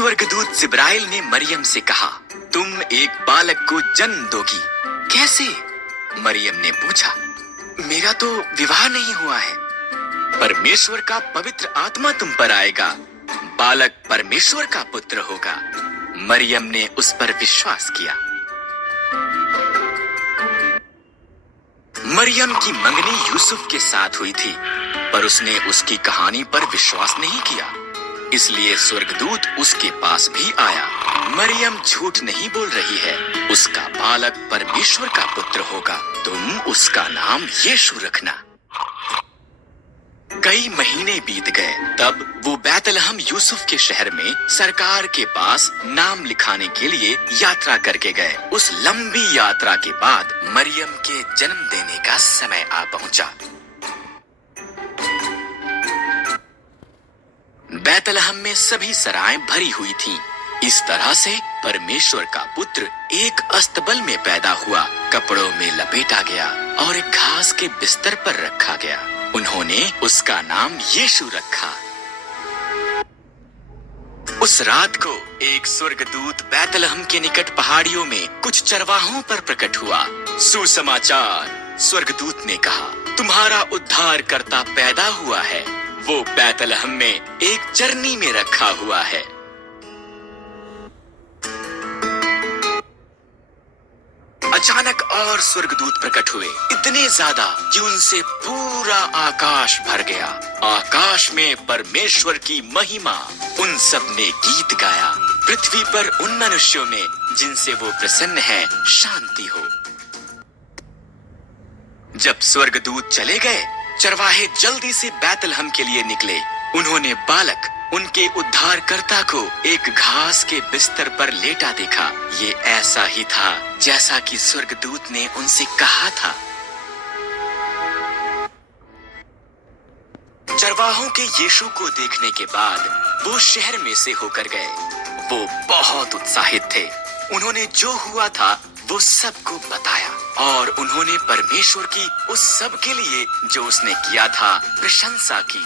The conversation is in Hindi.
स्वर्गदूत जिब्राइल ने मरियम से कहा, तुम एक बालक को जन्म दोगी। कैसे? मरियम ने पूछा। मेरा तो विवाह नहीं हुआ है। परमेश्वर का पवित्र आत्मा तुम पर आएगा, बालक परमेश्वर का पुत्र होगा। मरियम ने उस पर विश्वास किया। मरियम की मंगनी यूसुफ के साथ हुई थी, पर उसने उसकी कहानी पर विश्वास नहीं किया, इसलिए स्वर्गदूत उसके पास भी आया। मरियम झूठ नहीं बोल रही है, उसका बालक परमेश्वर का पुत्र होगा। तुम उसका नाम यीशु रखना। कई महीने बीत गए, तब वो बैतलहम यूसुफ के शहर में सरकार के पास नाम लिखाने के लिए यात्रा करके गए। उस लंबी यात्रा के बाद मरियम के जन्म देने का समय आ पहुंचा। बैतलहम में सभी सराएं भरी हुई थीं। इस तरह से परमेश्वर का पुत्र एक अस्तबल में पैदा हुआ, कपड़ों में लपेटा गया और एक घास के बिस्तर पर रखा गया। उन्होंने उसका नाम यीशु रखा। उस रात को एक स्वर्गदूत बैतलहम के निकट पहाड़ियों में कुछ चरवाहों पर प्रकट हुआ। सुसमाचार, स्वर्गदूत ने कहा, तुम्हारा उद्धारकर्ता पैदा हुआ है। वो बैतलहम में एक चरनी में रखा हुआ है। अचानक और स्वर्गदूत प्रकट हुए, इतने ज्यादा कि उनसे पूरा आकाश भर गया। आकाश में परमेश्वर की महिमा। उन सब ने गीत गाया, पृथ्वी पर उन मनुष्यों में जिनसे वो प्रसन्न है शांति हो। जब स्वर्गदूत चले गए, चरवाहे जल्दी से बैतलहम के लिए निकले। उन्होंने बालक, उनके उद्धारकर्ता को एक घास के बिस्तर पर लेटा देखा। ये ऐसा ही था जैसा कि स्वर्गदूत ने उनसे कहा था। चरवाहों के यीशु को देखने के बाद वो शहर में से होकर गए। वो बहुत उत्साहित थे। उन्होंने जो हुआ था वो सबको बताया और उन्होंने परमेश्वर की उस सब के लिए जो उसने किया था प्रशंसा की।